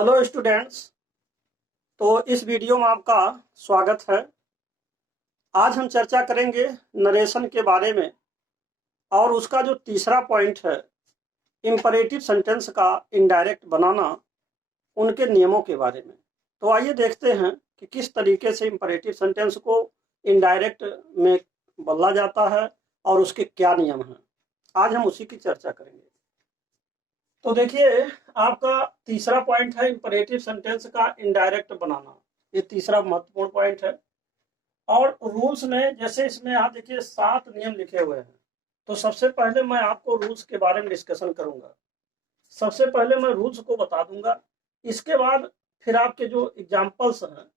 Hello students. तो इस video में आपका स्वागत है। आज हम चर्चा करेंगे नरेशन के बारे में और उसका जो तीसरा पॉइंट है इंपरेटिव सेंटेंस का इनडायरेक्ट बनाना, उनके नियमों के बारे में। तो आइए देखते हैं कि किस तरीके से इंपरेटिव सेंटेंस को इनडायरेक्ट में बदला जाता है और उसके क्या नियम हैं। आज हम उसी की चर्चा करेंगे। तो देखिए, आपका तीसरा पॉइंट है इंपरेटिव सेंटेंस का इनडायरेक्ट बनाना। ये तीसरा महत्वपूर्ण पॉइंट है। और रूल्स में जैसे इसमें यहाँ देखिए 7 नियम लिखे हुए हैं। तो सबसे पहले मैं आपको रूल्स के बारे में डिस्कशन करूंगा। सबसे पहले मैं रूल्स को बता दूंगा, इसके बाद फिर आपके जो एग्जाम्पल्स हैं,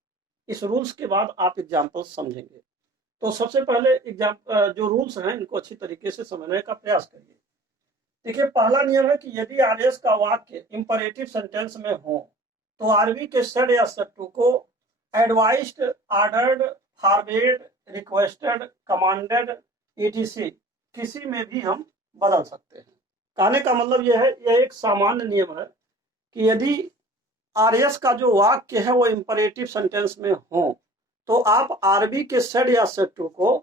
इस रूल्स के बाद आप एग्जाम्पल्स समझेंगे। तो सबसे पहले जो रूल्स हैं इनको अच्छी तरीके से समझने का प्रयास करिए। देखिए, पहला नियम है कि यदि आरएस का वाक्य इंपरेटिव सेंटेंस में हो तो आरबी के सड या सट्टू को advised, ordered, forwarded, requested, commanded, etc किसी में भी हम बदल सकते हैं। कहने का मतलब यह है, यह एक सामान्य नियम है कि यदि आरएस का जो वाक्य है वो इंपरेटिव सेंटेंस में हो तो आप आरबी के सड या सट्टू को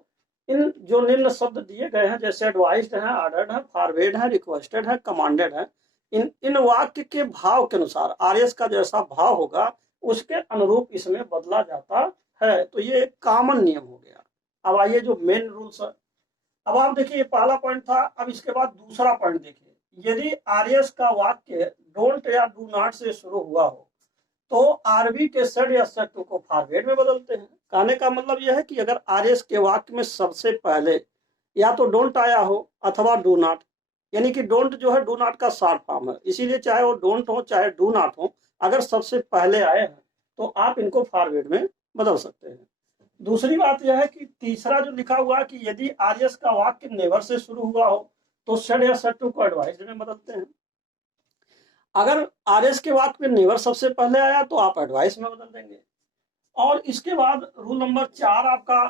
इन जो निम्न शब्द दिए गए हैं, जैसे एडवाइस्ड है, ऑर्डर्ड है, फॉरवर्ड है, रिक्वेस्टेड है, कमांडेड है, इन वाक्य के भाव के अनुसार आरएस का जैसा भाव होगा उसके अनुरूप इसमें बदला जाता है। तो ये एक कॉमन नियम हो गया। अब आइए जो मेन रूल्स है। अब आप देखिए, पहला पॉइंट था। अब इसके बाद दूसरा पॉइंट देखिए, यदि आरएस का वाक्य डोंट या डू नॉट से शुरू हुआ हो तो आरबी के सड या सट्टू को फॉरवर्ड में बदलते हैं। कहने का मतलब यह है कि अगर आरएस के वाक्य में सबसे पहले या तो डोंट आया हो अथवा डू नॉट, यानी कि डोंट जो है डू नॉट का शॉर्ट फॉर्म है, इसीलिए चाहे वो डोंट हो चाहे डू नॉट हो, अगर सबसे पहले आए हैं तो आप इनको फॉरवर्ड में बदल सकते हैं। दूसरी बात यह है कि तीसरा जो लिखा हुआ है कि यदि आरएस का वाक्य नेवर से शुरू हुआ हो तो सड या सट्टू को एडवाइज में बदलते हैं। अगर आरएस के वाक्य में नेवर सबसे पहले आया तो आप एडवाइस में बदल देंगे। और इसके बाद रूल नंबर 4 आपका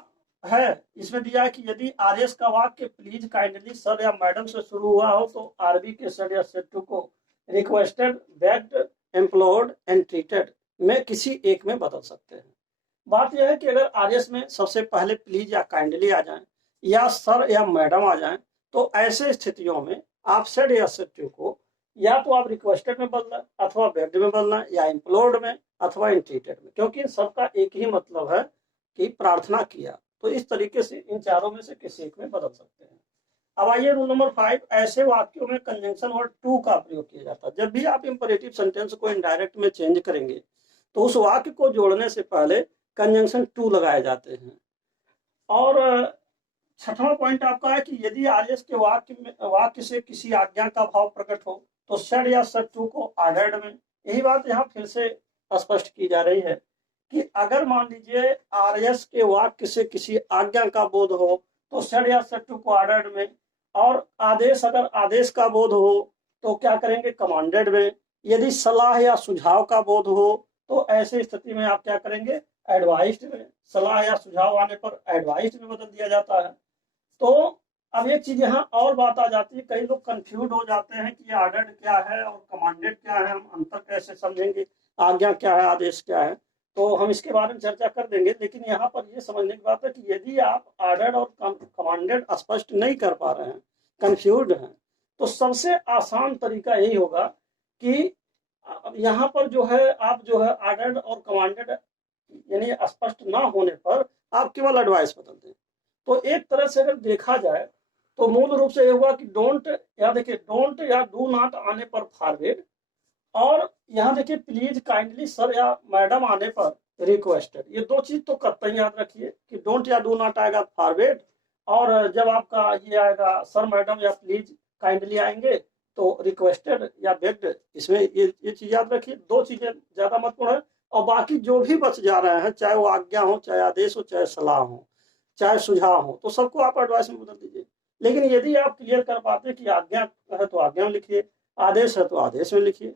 है, इसमें दिया है कि यदि आरएस का वाक्य प्लीज, काइंडली, सर या मैडम से शुरू हुआ हो तो आरबी के सर या सेट्टू को रिक्वेस्टेड, बेग्ड, एम्प्लोर्ड एंड ट्रीटेड में किसी एक में बदल सकते हैं। बात यह है कि अगर आरएस में सबसे पहले प्लीज या काइंडली आ जाए या सर या मैडम आ जाए तो ऐसे स्थितियों में आप सर या सेट्टू को या तो आप रिक्वेस्टेड में बदलना, अथवा बेग्ड में बदलना, या एम्प्लॉयड में, अथवा इंट्रीटेड में, क्योंकि इन सबका एक ही मतलब है कि प्रार्थना किया। तो इस तरीके से इन चारों में से किसी एक में बदल सकते हैं। अब आइए रूल नंबर 5। ऐसे वाक्यों में कंजंक्शन वर्ड टू का प्रयोग किया जाता है। जब भी आप इंपरेटिव सेंटेंस को इनडायरेक्ट में चेंज करेंगे तो उस वाक्य को जोड़ने से पहले कंजंक्शन टू लगाए जाते हैं। और छठवां पॉइंट आपका है कि यदि आरएस के वाक्य से किसी आज्ञा का भाव प्रकट हो तो सड या सट्टू को ऑर्डर्ड में। यही बात यहाँ फिर से स्पष्ट की जा रही है कि अगर मान लीजिए आरएस के वाक्य से किसी आज्ञा का बोध हो तो सड या सट्टू को ऑर्डर्ड में, और आदेश अगर आदेश का बोध हो तो क्या करेंगे, कमांडेड में। यदि सलाह या सुझाव का बोध हो तो ऐसे स्थिति में आप क्या करेंगे, एडवाइस्ड में। सलाह या सुझाव आने पर एडवाइस्ड में बदल दिया जाता है। तो अब एक चीज यहाँ और बात आ जाती है, कई लोग कंफ्यूज हो जाते हैं कि ये ऑर्डर्ड क्या है और कमांडेड क्या है, हम अंतर कैसे समझेंगे, आज्ञा क्या है, आदेश क्या है। तो हम इसके बारे में चर्चा कर देंगे, लेकिन यहाँ पर ये समझने की बात है कि यदि आप ऑर्डर्ड और कमांडेड स्पष्ट नहीं कर पा रहे हैं, कंफ्यूज हैं, तो सबसे आसान तरीका यही होगा कि यहाँ पर जो है आप जो है ऑर्डर्ड और कमांडेड यानी स्पष्ट ना होने पर आप केवल एडवाइस बदल दें। तो एक तरह से अगर देखा जाए तो मूल रूप से ये हुआ कि डोंट, या देखिए डोंट या डू नॉट आने पर फॉरवर्ड, और यहाँ देखिए प्लीज, काइंडली, सर या मैडम आने पर रिक्वेस्टेड। ये दो चीज तो कतई याद रखिए कि डोंट या डू नॉट आएगा फॉरवर्ड, और जब आपका ये आएगा सर, मैडम या प्लीज, काइंडली आएंगे तो रिक्वेस्टेड या बेग्ड, इसमें ये चीज याद रखिए। दो चीजें ज्यादा महत्वपूर्ण है, और बाकी जो भी बच जा रहे हैं, चाहे वो आज्ञा हो, चाहे आदेश हो, चाहे सलाह हो, चाहे सुझाव हो, तो सबको आप एडवाइस में बदल दीजिए। लेकिन यदि आप क्लियर कर पाते कि आज्ञा है तो आज्ञा में लिखिए, आदेश है तो आदेश में लिखिए।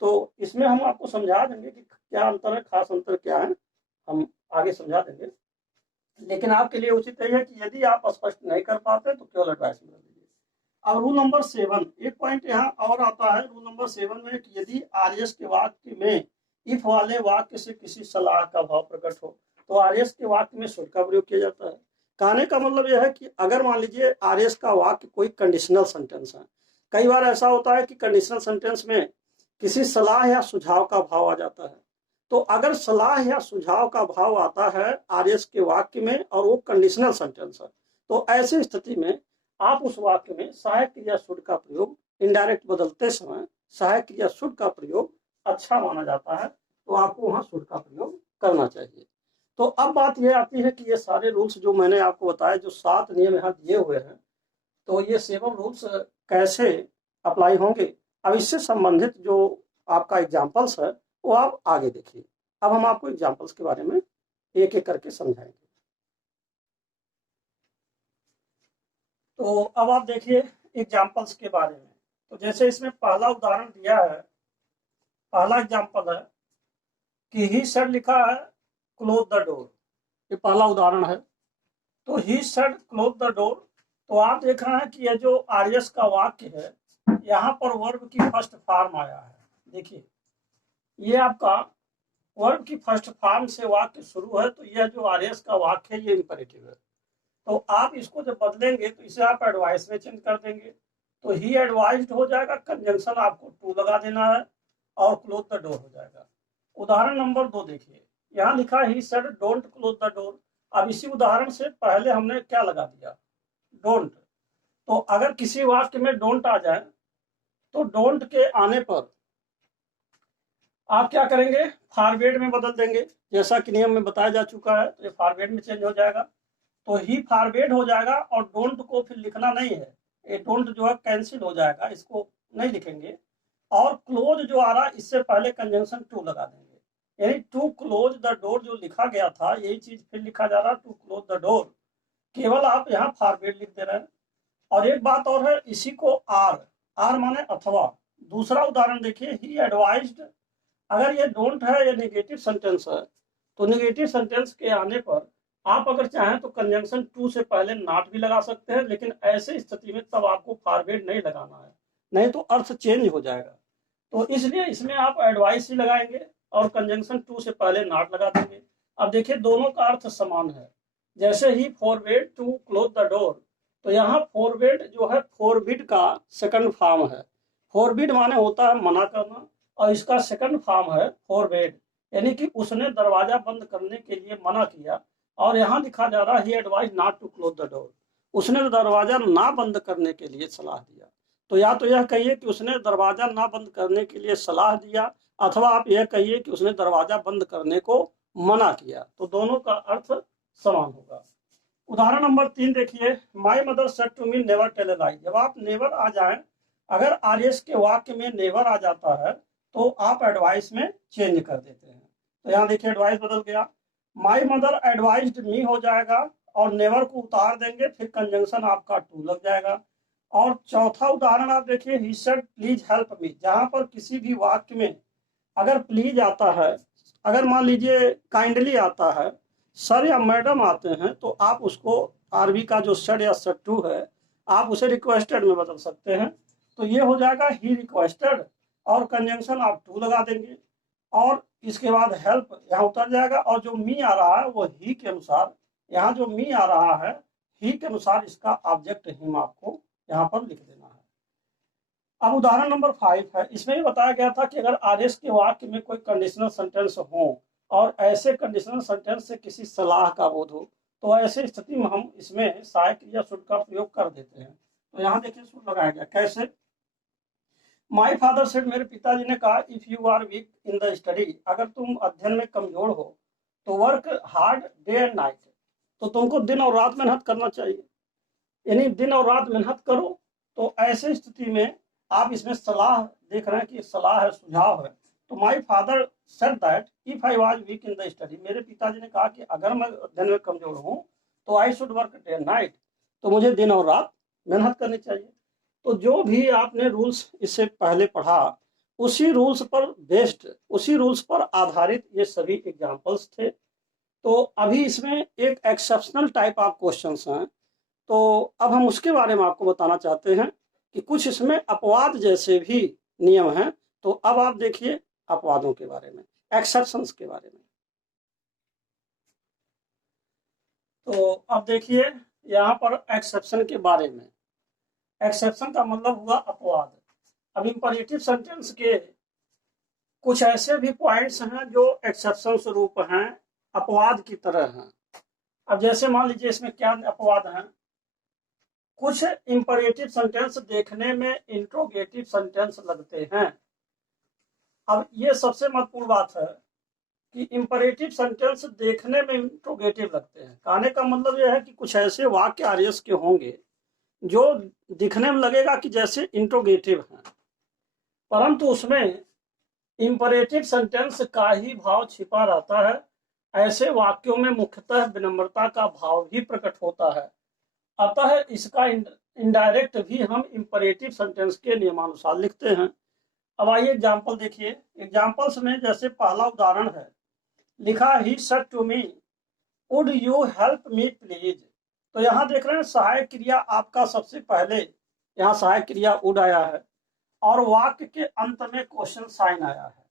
तो इसमें हम आपको समझा देंगे कि क्या अंतर है, खास अंतर क्या है, हम आगे समझा देंगे। लेकिन आपके लिए उचित यही है कि यदि आप स्पष्ट नहीं कर पाते तो केवल एडवाइस में बदल दीजिए। अब रूल नंबर 7, एक पॉइंट यहाँ और आता है रूल नंबर 7 में कि यदि आर्यस के वाक्य में इफ वाले वाक्य से किसी सलाह का भाव प्रकट हो तो आर्यस के वाक्य में शुड का प्रयोग किया जाता है। कहने का मतलब यह है कि अगर मान लीजिए आर्यस का वाक्य कोई कंडीशनल सेंटेंस है, कई बार ऐसा होता है कि कंडीशनल सेंटेंस में किसी सलाह या सुझाव का भाव आ जाता है, तो अगर सलाह या सुझाव का भाव आता है आर्यस के वाक्य में और वो कंडीशनल सेंटेंस है, तो ऐसी स्थिति में आप उस वाक्य में सहायक क्रिया शुड का प्रयोग इनडायरेक्ट बदलते समय सहायक क्रिया शुड का प्रयोग अच्छा माना जाता है, तो आपको वहां शुड का प्रयोग करना चाहिए। तो अब बात यह आती है कि ये सारे रूल्स जो मैंने आपको बताया, जो 7 नियम यहाँ दिए हुए हैं, तो ये 7 रूल्स कैसे अप्लाई होंगे, अब इससे संबंधित जो आपका एग्जाम्पल्स है वो आप आगे देखिए। अब हम आपको एग्जाम्पल्स के बारे में एक एक करके समझाएंगे। तो अब आप देखिए एग्जाम्पल्स के बारे में। तो जैसे इसमें पहला उदाहरण दिया है, पहला एग्जाम्पल है कि ही सेड लिखा है क्लोज द डोर, ये पहला उदाहरण है। तो he said close the door, तो आप देख रहे हैं कि यह जो आर्यस का वाक्य है यहाँ पर वर्ब की फर्स्ट फॉर्म आया है। देखिए ये आपका वर्ब की फर्स्ट फॉर्म से वाक्य शुरू है, तो यह जो आर्यस का वाक्य है ये इंपेरेटिव है। तो आप इसको जब बदलेंगे तो इसे आप एडवाइस में चेंज कर देंगे, तो ही एडवाइज्ड हो जाएगा, कंजंक्शन आपको टू लगा देना है और क्लोज द डोर हो जाएगा। उदाहरण नंबर 2 देखिए, यहाँ लिखा he said don't close the door. अब इसी उदाहरण से पहले हमने क्या लगा दिया, डोंट। तो अगर किसी वाक्य में डोंट आ जाए तो डोंट के आने पर आप क्या करेंगे, फॉरवर्ड में बदल देंगे, जैसा कि नियम में बताया जा चुका है। तो ये फॉरवर्ड में चेंज हो जाएगा, तो ही फॉरवर्ड हो जाएगा और डोंट को फिर लिखना नहीं है, ये डोंट जो है कैंसिल हो जाएगा, इसको नहीं लिखेंगे। और क्लोज जो आ रहा है इससे पहले कंजंक्शन टू लगा देंगे, यानी टू क्लोज द डोर जो लिखा गया था यही चीज फिर लिखा जा रहा है टू क्लोज द डोर, केवल आप यहाँ फॉरवर्ड लिख दे रहे हैं। और एक बात और है, इसी को आर, आर माने अथवा। दूसरा उदाहरण देखिए, ही एडवाइज्ड, अगर ये डोंट है ये नेगेटिव सेंटेंस है, तो नेगेटिव सेंटेंस के आने पर आप अगर चाहें तो कंजंक्शन टू से पहले नॉट भी लगा सकते हैं, लेकिन ऐसे स्थिति में तब आपको फॉरवर्ड नहीं लगाना है, नहीं तो अर्थ चेंज हो जाएगा। तो इसलिए इसमें आप एडवाइस ही लगाएंगे और कंजंक्शन टू से पहले नॉट लगा देंगे। अब देखिए दोनों का अर्थ समान है, जैसे ही forward to close the door, तो यहाँ फॉरवर्ड जो है फॉरबिड का सेकंड फॉर्म है। फॉरबिड माने होता है मना करना, और इसका सेकंड फॉर्म है फॉरवर्ड, यानी कि उसने दरवाजा बंद करने के लिए मना किया। और यहाँ लिखा जा रहा है he advise not to close the door, उसने दरवाजा ना बंद करने के लिए सलाह दिया। तो या तो यह कहिए कि उसने दरवाजा ना बंद करने के लिए सलाह दिया, अथवा आप यह कहिए कि उसने दरवाजा बंद करने को मना किया, तो दोनों का अर्थ समान होगा। उदाहरण नंबर 3 देखिए, my mother said to me never tell a lie. जब आप नेवर आ जाए, अगर आर्यस के वाक्य में नेवर आ जाता है तो आप एडवाइस में चेंज कर देते हैं। तो यहाँ देखिए एडवाइस बदल गया, माई मदर एडवाइज्ड मी हो जाएगा और नेवर को उतार देंगे, फिर कंजंक्शन आपका टू लग जाएगा। और चौथा उदाहरण आप देखिए, he said please help me, जहां पर किसी भी वाक्य में अगर प्लीज आता है, अगर मान लीजिए काइंडली आता है, सर या मैडम आते हैं, तो आप उसको आरबी का जो सर या सर टू है आप उसे रिक्वेस्टेड में बदल सकते हैं। तो ये हो जाएगा ही रिक्वेस्टेड और कंजंक्शन आप टू लगा देंगे, और इसके बाद हेल्प यहाँ उतर जाएगा, और जो मी आ रहा है वो ही के अनुसार, यहाँ जो मी आ रहा है ही के अनुसार इसका ऑब्जेक्ट हिम आपको यहाँ पर लिख देना है। अब उदाहरण नंबर 5 है, इसमें भी बताया गया था कि अगर आदेश के वाक्य में कोई कंडीशनल सेंटेंस हो और ऐसे कंडीशनल सेंटेंस से किसी सलाह का बोध हो, तो ऐसे स्थिति में हम इसमें सहायक क्रिया शुड का प्रयोग कर देते हैं। तो यहाँ देखिए शुड लगाया गया कैसे, माई फादर सेड, मेरे पिताजी ने कहा, if you are weak in the study, अगर तुम अध्ययन में कमजोर हो तो work hard day and night, तो तुमको दिन और रात मेहनत करना चाहिए, यानी दिन और रात मेहनत करो। तो ऐसे स्थिति में आप इसमें सलाह देख रहे हैं कि सलाह है, सुझाव है। तो my father said that if I was weak in the study, मेरे पिताजी ने कहा कि अगर मैं अध्ययन में कमजोर हूँ तो I should work day and night, तो मुझे दिन और रात मेहनत करनी चाहिए। तो जो भी आपने रूल्स इससे पहले पढ़ा उसी रूल्स पर बेस्ड, उसी रूल्स पर आधारित ये सभी एग्जाम्पल्स थे। तो अभी इसमें एक एक्सेप्शनल टाइप ऑफ क्वेश्चंस हैं, तो अब हम उसके बारे में आपको बताना चाहते हैं कि कुछ इसमें अपवाद जैसे भी नियम हैं। तो अब आप देखिए अपवादों के बारे में, एक्सेप्शंस के बारे में। तो अब देखिए यहाँ पर एक्सेप्शन के बारे में। एक्सेप्शन का मतलब हुआ अपवाद। अब इंपरेटिव सेंटेंस के कुछ ऐसे भी पॉइंट्स हैं जो एक्सेप्शन स्वरूप हैं, अपवाद की तरह हैं। अब जैसे मान लीजिए इसमें क्या अपवाद हैं। कुछ इंपरेटिव सेंटेंस देखने में इंट्रोगेटिव सेंटेंस लगते हैं। अब ये सबसे महत्वपूर्ण बात है कि इंपरेटिव सेंटेंस देखने में इंट्रोगेटिव लगते हैं। कहने का मतलब यह है कि कुछ ऐसे वाक्य आरएस के होंगे जो दिखने में लगेगा कि जैसे इंट्रोगेटिव हैं, परंतु उसमें इंपरेटिव सेंटेंस का ही भाव छिपा रहता है। ऐसे वाक्यों में मुख्यतः विनम्रता का भाव ही प्रकट होता है। अतः इसका इनडायरेक्ट भी हम इंपरेटिव सेंटेंस के नियमानुसार लिखते हैं। अब आइए एग्जाम्पल देखिए। एग्जाम्पल्स में जैसे पहला उदाहरण है, लिखा he said to me would you help me please. तो यहाँ देख रहे हैं सहायक क्रिया आपका सबसे पहले, यहाँ सहायक क्रिया वुड आया है और वाक्य के अंत में क्वेश्चन साइन आया है।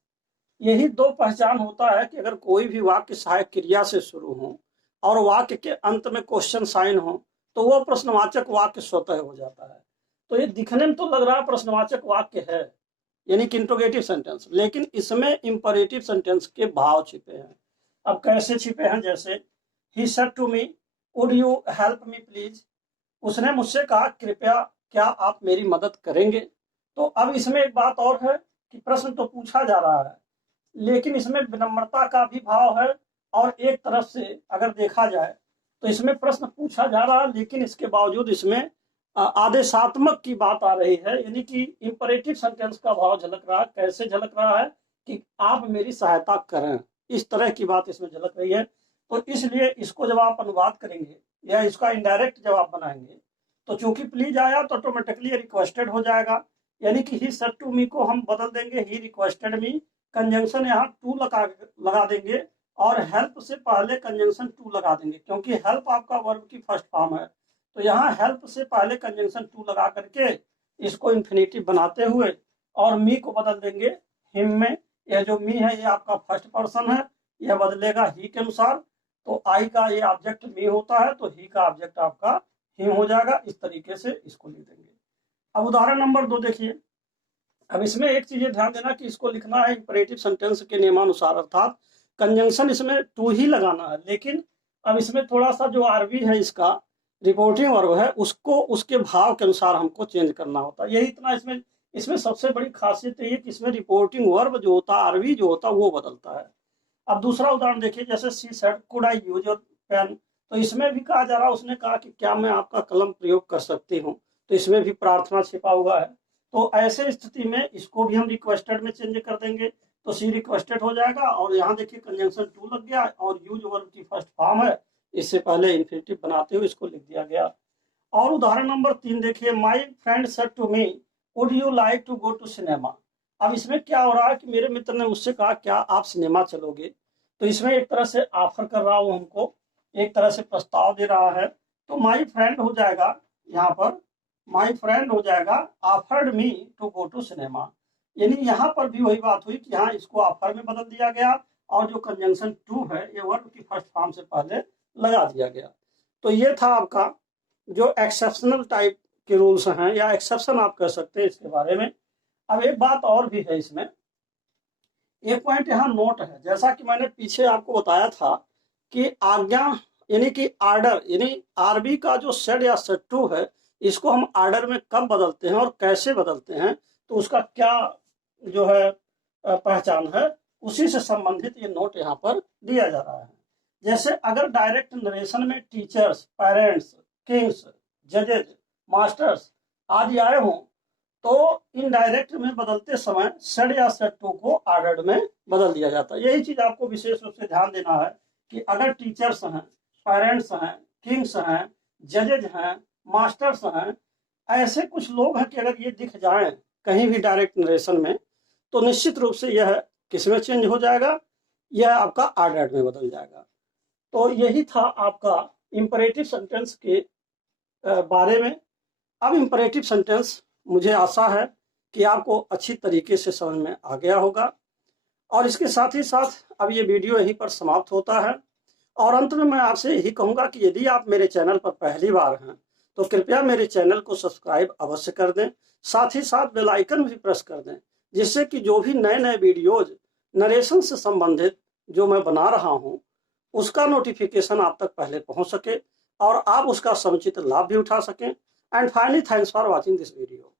यही दो पहचान होता है कि अगर कोई भी वाक्य सहायक क्रिया से शुरू हो और वाक्य के अंत में क्वेश्चन साइन हो तो वो प्रश्नवाचक वाक्य स्वतः हो जाता है। तो ये दिखने में तो लग रहा है प्रश्नवाचक वाक्य है, यानी कि इंट्रोगेटिव सेंटेंस, लेकिन इसमें इंपरेटिव सेंटेंस के भाव छिपे हैं। अब कैसे छिपे हैं, जैसे he said to me would you help me please. उसने मुझसे कहा कृपया क्या आप मेरी मदद करेंगे। तो अब इसमें एक बात और है कि प्रश्न तो पूछा जा रहा है लेकिन इसमें विनम्रता का भी भाव है, और एक तरफ से अगर देखा जाए तो इसमें प्रश्न पूछा जा रहा है लेकिन इसके बावजूद इसमें आदेशात्मक की बात आ रही है, यानी कि इंपरेटिव सेंटेंस का भाव झलक रहा है। कैसे झलक रहा है कि आप मेरी सहायता करें, इस तरह की बात इसमें झलक रही है। तो इसलिए इसको जब आप अनुवाद करेंगे या इसका इनडायरेक्ट जवाब बनाएंगे तो चूंकि प्लीज आया तो ऑटोमेटिकली रिक्वेस्टेड हो जाएगा, यानी कि ही सेड टू मी को हम बदल देंगे ही रिक्वेस्टेड मी, कंजंक्शन यहाँ टू लगा देंगे और हेल्प से पहले कंजंक्शन टू लगा देंगे, क्योंकि हेल्प आपका वर्ब की फर्स्ट फॉर्म है। तो यहाँ हेल्प से पहले कंजंक्शन टू लगा करके इसको इन्फिनेटिव बनाते हुए और मी को बदल देंगे हिम में। यह जो मी है ये आपका फर्स्ट पर्सन है, यह बदलेगा ही के अनुसार। तो आई का ये ऑब्जेक्ट मी होता है तो ही का ऑब्जेक्ट आपका हिम हो जाएगा। इस तरीके से इसको लिख देंगे। अब उदाहरण नंबर 2 देखिए। अब इसमें एक चीज ध्यान देना कि इसको लिखना है इंपरेटिव सेंटेंस के नियमानुसार, अर्थात कंजंक्शन इसमें टू ही लगाना है। लेकिन अब इसमें थोड़ा सा जो आरवी है इसका रिपोर्टिंग वर्ब है उसको उसके भाव के अनुसार हमको चेंज करना होता है। यही इतना इसमें सबसे बड़ी खासियत ये कि इसमें रिपोर्टिंग वर्ब जो होता है आरवी जो होता है वो बदलता है। अब दूसरा उदाहरण देखिए, जैसे she said could I use your pen. तो इसमें भी कहा जा रहा है, उसने कहा कि क्या मैं आपका कलम प्रयोग कर सकती हूँ। तो इसमें भी प्रार्थना छिपा हुआ है। तो ऐसे स्थिति में इसको भी हम रिक्वेस्टेड में चेंज कर देंगे तो सी रिक्वेस्टेड हो जाएगा। और यहाँ देखिए कंजंक्शन टू लग गया और यूज वर्ब की फर्स्ट फॉर्म है, इससे पहले इन्फिनेटिव बनाते हुए इसको लिख दिया गया। और उदाहरण नंबर 3 देखिए, my friend said to me would you like to go to cinema. अब इसमें क्या हो रहा है कि मेरे मित्र ने मुझसे कहा क्या आप सिनेमा चलोगे। तो इसमें एक तरह से ऑफर कर रहा हूँ हमको, एक तरह से प्रस्ताव दे रहा है। तो माई फ्रेंड हो जाएगा, यहाँ पर माई फ्रेंड हो जाएगा offered me to go to cinema. यानी यहाँ पर भी वही बात हुई कि यहाँ इसको ऑफर में बदल दिया गया और जो कंजंक्शन टू है ये वर्ब की फर्स्ट फॉर्म से पहले लगा दिया गया। तो ये था आपका जो एक्सेप्शनल टाइप के रूल्स हैं या एक्सेप्शन आप कह सकते हैं इसके बारे में। अब एक बात और भी है इसमें, एक पॉइंट यहाँ नोट है, जैसा कि मैंने पीछे आपको बताया था कि आज्ञा यानी कि आर्डर, यानी आरबी का जो सेड या सेड टू है इसको हम आर्डर में कब बदलते हैं और कैसे बदलते हैं, तो उसका क्या जो है पहचान है, उसी से संबंधित ये नोट यहाँ पर दिया जा रहा है। जैसे अगर डायरेक्ट नरेशन में टीचर्स, पेरेंट्स, किंग्स, जजेज, मास्टर्स आदि आए हों तो इनडायरेक्ट में बदलते समय सेड या सेड टू को आर्डर्ड में बदल दिया जाता है। यही चीज आपको विशेष रूप से ध्यान देना है कि अगर टीचर्स हैं, पेरेंट्स हैं, किंग्स हैं, जजेज हैं, मास्टर्स हैं, ऐसे कुछ लोग हैं कि अगर ये दिख जाएं कहीं भी डायरेक्ट नरेशन में तो निश्चित रूप से यह किसमें चेंज हो जाएगा, यह आपका आर्डर्ड में बदल जाएगा। तो यही था आपका इंपरेटिव सेंटेंस के बारे में। अब इंपरेटिव सेंटेंस मुझे आशा है कि आपको अच्छी तरीके से समझ में आ गया होगा। और इसके साथ ही साथ अब ये वीडियो यहीं पर समाप्त होता है। और अंत में मैं आपसे यही कहूँगा कि यदि आप मेरे चैनल पर पहली बार हैं तो कृपया मेरे चैनल को सब्सक्राइब अवश्य कर दें, साथ ही साथ बेल आइकन भी प्रेस कर दें, जिससे कि जो भी नए नए वीडियोज नरेशन से संबंधित जो मैं बना रहा हूँ उसका नोटिफिकेशन आप तक पहले पहुँच सके और आप उसका समुचित लाभ भी उठा सकें। And finally thanks for watching this video.